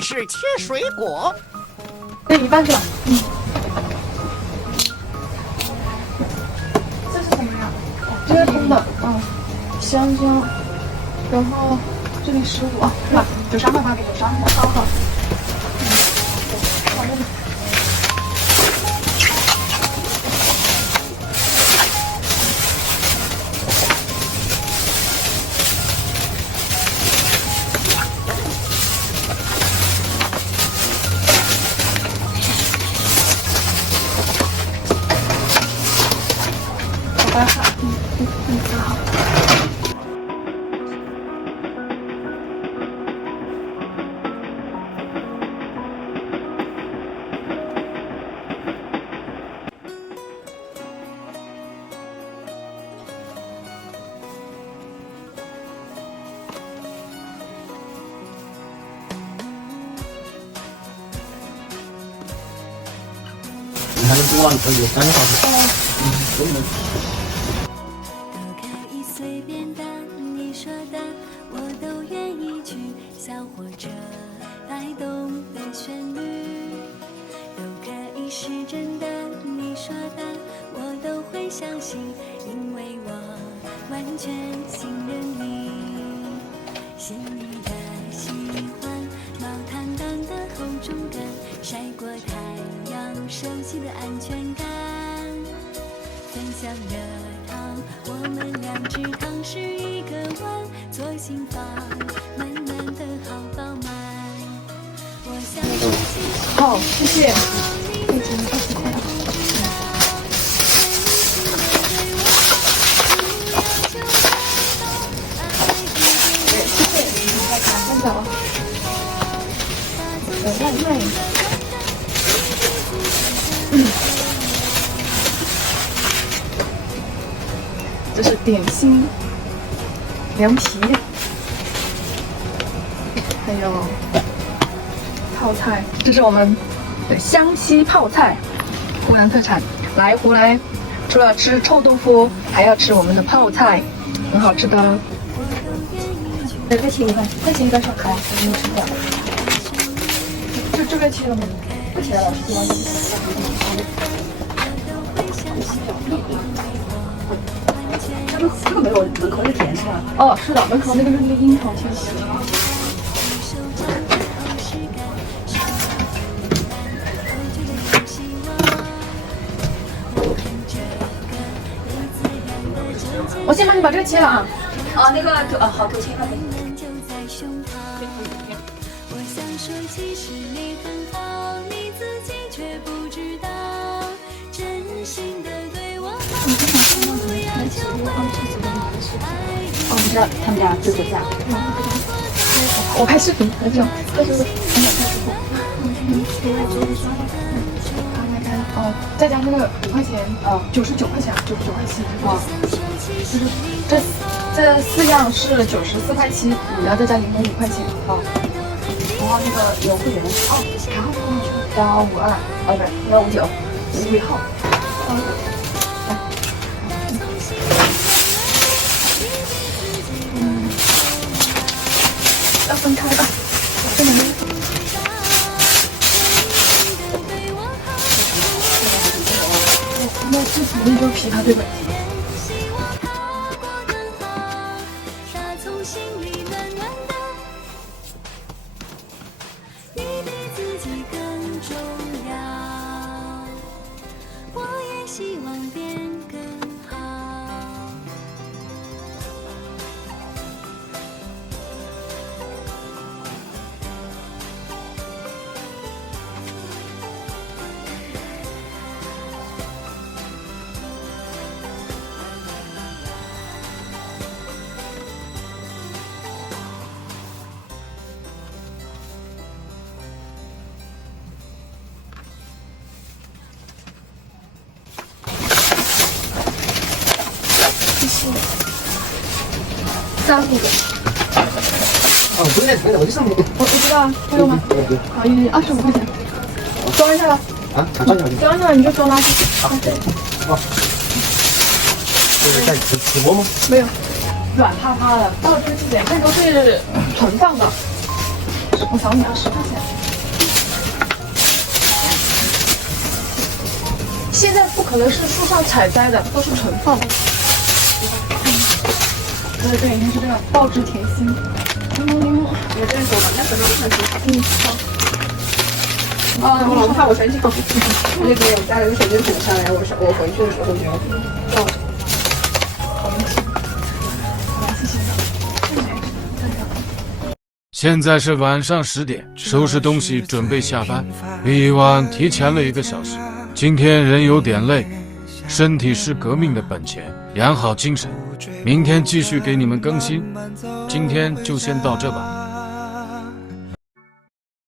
是切水果。对，一半是吧？这是什么呀？这是空的，香蕉，然后这里15啊，是吧？93块8给93，好。你还能多了，有3个小时。都可以随便的，你说的我都愿意去。小火车带动的旋律，都可以是真的，你说的我都会相信，因为我完全信任你。细腻的喜欢，毛毯般的厚重感，晒过太阳，熟悉的安全感。分享热汤，我们2只汤匙1个碗，做心房，满满的好饱满。我想说其实好，谢谢。你真的20块。看到了，外卖。这是点心、凉皮，还有泡菜。这是我们的湘西泡菜，湖南特产。来湖南，除了吃臭豆腐，还要吃我们的泡菜，很好吃的。再切一半，再切一半上开，我没有吃掉。就这边切了吗？不切了，老师切完就这个没有门口那甜是吧？哦，是的，门口那个是那个樱桃切丝。我先帮你把这个切了啊。那个好，给我切一块。我想说其实你很好，你自己却不知道，真心的对我好，不要求回爱。哦，你知道他们俩对过架？我拍视频，那种，他是哦，再加那个5块钱，99块钱，99块7啊，就是这4样是94块7，然后再加柠檬5块钱啊。然后那个有会员卡号放上去152，不是159，尾号。要分开吧，这里面。那这肯定就是枇杷对吧？希望变更好。3个。不用不用，我就上面。我知道啊，会有吗？好，25块钱，装一下吧。啊，装一下。装一下你就装垃圾。好。哦。这是在直播吗？没有，软趴趴的。到了这个季节，这都是存放的，我扫你20块钱。现在不可能是树上采摘的，都是存放的。对对，应该是这个爆汁甜心。我这样说吧，那什么算是？好。啊，我怕我全记不住。那个我家里的水晶停下来，我回去的时候就要照着。现在是晚上10点，收拾东西准备下班。比以往提前了1个小时，今天人有点累，身体是革命的本钱，养好精神，明天继续给你们更新。今天就先到这吧。